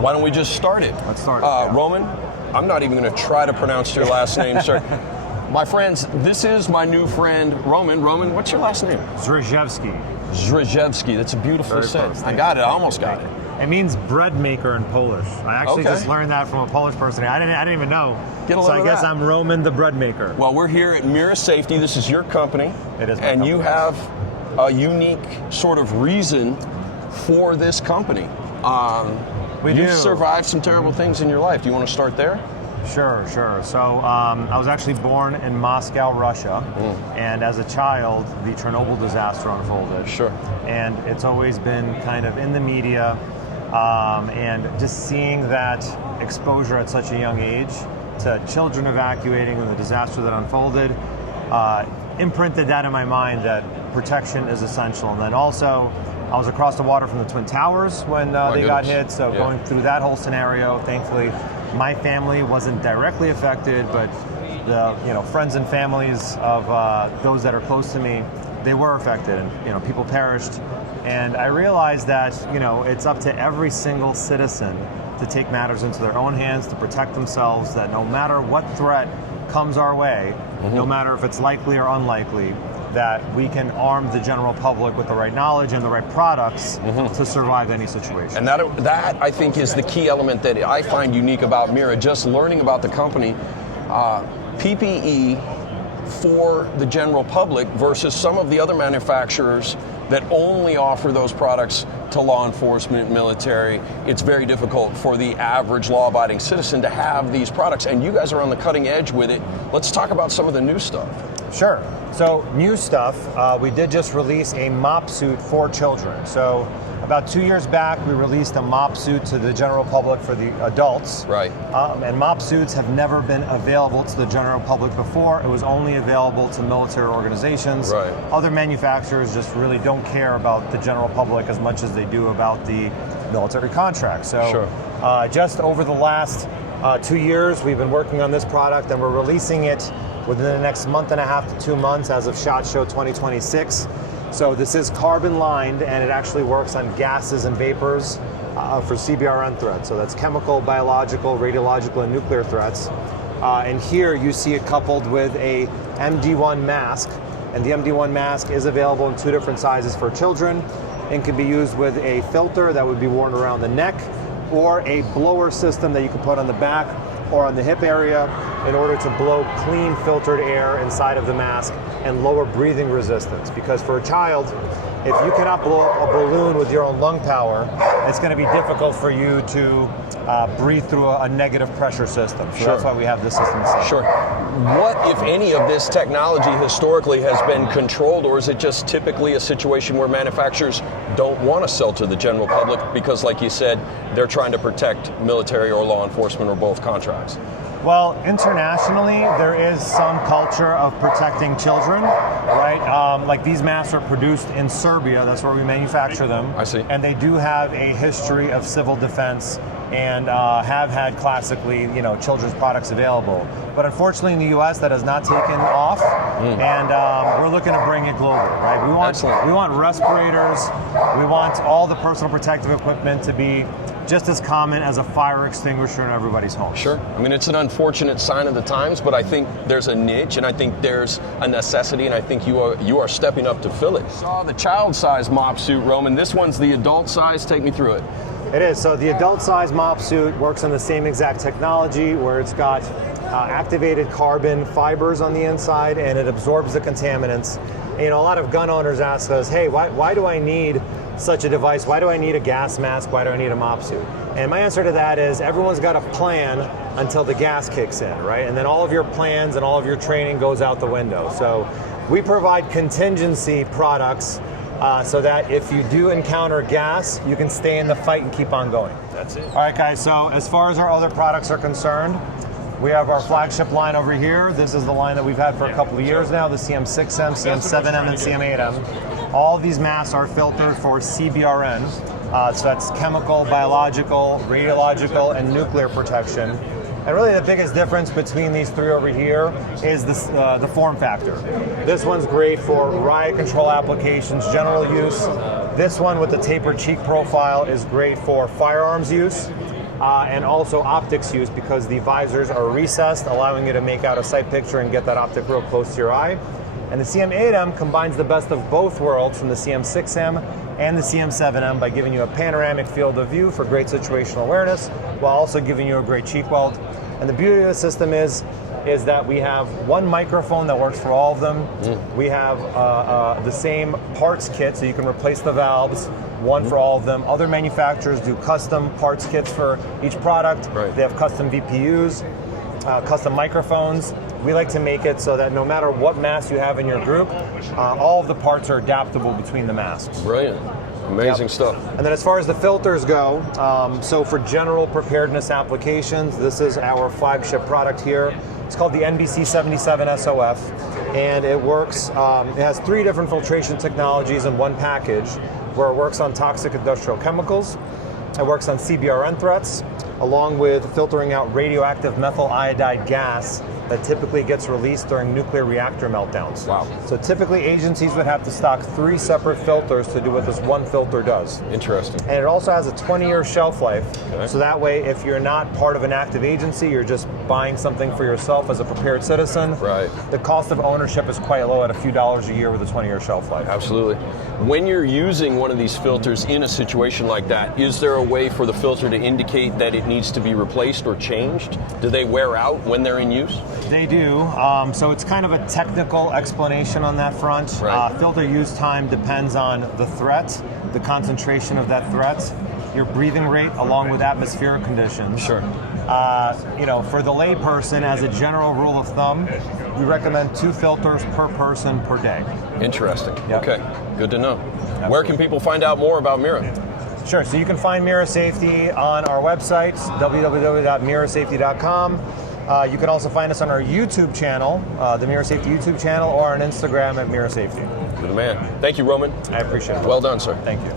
Why don't we just start it? Let's start it. Yeah. Roman, I'm not even going to try to pronounce your last name, sir. My friends, this is my new friend, Roman. Roman, what's your last name? Zrzewski. Zrzewski. That's a beautiful set. I got it. I almost got it. It means bread maker in Polish. I actually just learned that from a Polish person. I didn't even know. So I guess I'm Roman the bread maker. Well, we're here at Mira Safety. This is your company. It is my And company. you have a unique sort of reason for this company. You've survived some terrible things in your life. Do you want to start there? Sure. So I was actually born in Moscow, Russia, and as a child, the Chernobyl disaster unfolded. Sure. And it's always been kind of in the media, and just seeing that exposure at such a young age to children evacuating and the disaster that unfolded, imprinted that in my mind that protection is essential. And then also, I was across the water from the Twin Towers when they got hit, so going through that whole scenario, thankfully, my family wasn't directly affected, but the friends and families of those that are close to me, they were affected, and people perished. And I realized that it's up to every single citizen to take matters into their own hands, to protect themselves. That no matter what threat comes our way, no matter if it's likely or unlikely, that we can arm the general public with the right knowledge and the right products to survive any situation. And that I think is the key element that I find unique about Mira, just learning about the company. PPE for the general public versus some of the other manufacturers that only offer those products to law enforcement, military. It's very difficult for the average law-abiding citizen to have these products, and you guys are on the cutting edge with it. Let's talk about some of the new stuff. Sure. So new stuff, we did just release a mop suit for children. So about 2 years back, we released a mop suit to the general public for the adults. Right. And mop suits have never been available to the general public before. It was only available to military organizations. Right. Other manufacturers just really don't care about the general public as much as they do about the military contract. So just over the last 2 years, we've been working on this product, and we're releasing it within the next month and a half to 2 months as of SHOT Show 2026. So this is carbon lined, and it actually works on gases and vapors for CBRN threats. So that's chemical, biological, radiological, and nuclear threats. And here you see it coupled with a MD1 mask, and the MD1 mask is available in 2 different sizes for children and can be used with a filter that would be worn around the neck, or a blower system that you can put on the back or on the hip area in order to blow clean filtered air inside of the mask and lower breathing resistance. Because for a child, if you cannot blow up a balloon with your own lung power, it's going to be difficult for you to breathe through a negative pressure system. So that's why we have this system. Sure. What, if any, of this technology historically has been controlled, or is it just typically a situation where manufacturers don't want to sell to the general public because, like you said, they're trying to protect military or law enforcement or both contracts? Well, internationally, there is some culture of protecting children, right? Like these masks are produced in Serbia, that's where we manufacture them. I see. And they do have a history of civil defense and have had classically, children's products available. But unfortunately in the US, that has not taken off, and we're looking to bring it global, right? We want respirators, we want all the personal protective equipment to be just as common as a fire extinguisher in everybody's home. Sure. I mean, it's an unfortunate sign of the times, but I think there's a niche, and I think there's a necessity, and I think you are stepping up to fill it. Saw the child size mop suit, Roman. This one's the adult size. Take me through it. It is. So the adult size mop suit works on the same exact technology, where it's got activated carbon fibers on the inside, and it absorbs the contaminants. And, a lot of gun owners ask us, hey, why do I need such a device? Why do I need a gas mask? Why do I need a mop suit? And my answer to that is everyone's got a plan until the gas kicks in, right? And then all of your plans and all of your training goes out the window. So we provide contingency products so that if you do encounter gas, you can stay in the fight and keep on going. That's it. All right, guys, so as far as our other products are concerned, we have our flagship line over here. This is the line that we've had for a couple of years now, the CM6M, CM7M, and CM8M. All of these masks are filtered for CBRN, so that's chemical, biological, radiological, and nuclear protection. And really the biggest difference between these three over here is the form factor. This one's great for riot control applications, general use. This one with the tapered cheek profile is great for firearms use. and also optics use because the visors are recessed, allowing you to make out a sight picture and get that optic real close to your eye. And the CM8M combines the best of both worlds from the CM6M and the CM7M by giving you a panoramic field of view for great situational awareness, while also giving you a great cheek weld. And the beauty of the system is that we have one microphone that works for all of them. We have the same parts kit, so you can replace the valves, one for all of them. Other manufacturers do custom parts kits for each product. Right. They have custom VPUs, custom microphones. We like to make it so that no matter what mask you have in your group, all of the parts are adaptable between the masks. Brilliant. Amazing stuff. And then as far as the filters go, so for general preparedness applications, this is our flagship product here. It's called the NBC77 SOF, and it works, it has 3 different filtration technologies in one package, where it works on toxic industrial chemicals, it works on CBRN threats, along with filtering out radioactive methyl iodide gas that typically gets released during nuclear reactor meltdowns. Wow. So typically agencies would have to stock 3 separate filters to do what this one filter does. Interesting. And it also has a 20-year shelf life. Okay. So that way, if you're not part of an active agency, you're just buying something for yourself as a prepared citizen. Right. The cost of ownership is quite low at a few dollars a year with a 20-year shelf life. Absolutely. When you're using one of these filters in a situation like that, is there a way for the filter to indicate that it needs to be replaced or changed? Do they wear out when they're in use? They do. So it's kind of a technical explanation on that front. Right. Filter use time depends on the threat, the concentration of that threat, your breathing rate, along with atmospheric conditions. Sure. For the lay person, as a general rule of thumb, we recommend 2 filters per person per day. Interesting. Yep. Okay, good to know. Absolutely. Where can people find out more about Mira? Sure, so you can find Mira Safety on our website, www.mirasafety.com. You can also find us on our YouTube channel, the Mira Safety YouTube channel, or on Instagram at Mira Safety. Good man. Thank you, Roman. I appreciate it. Well done, sir. Thank you.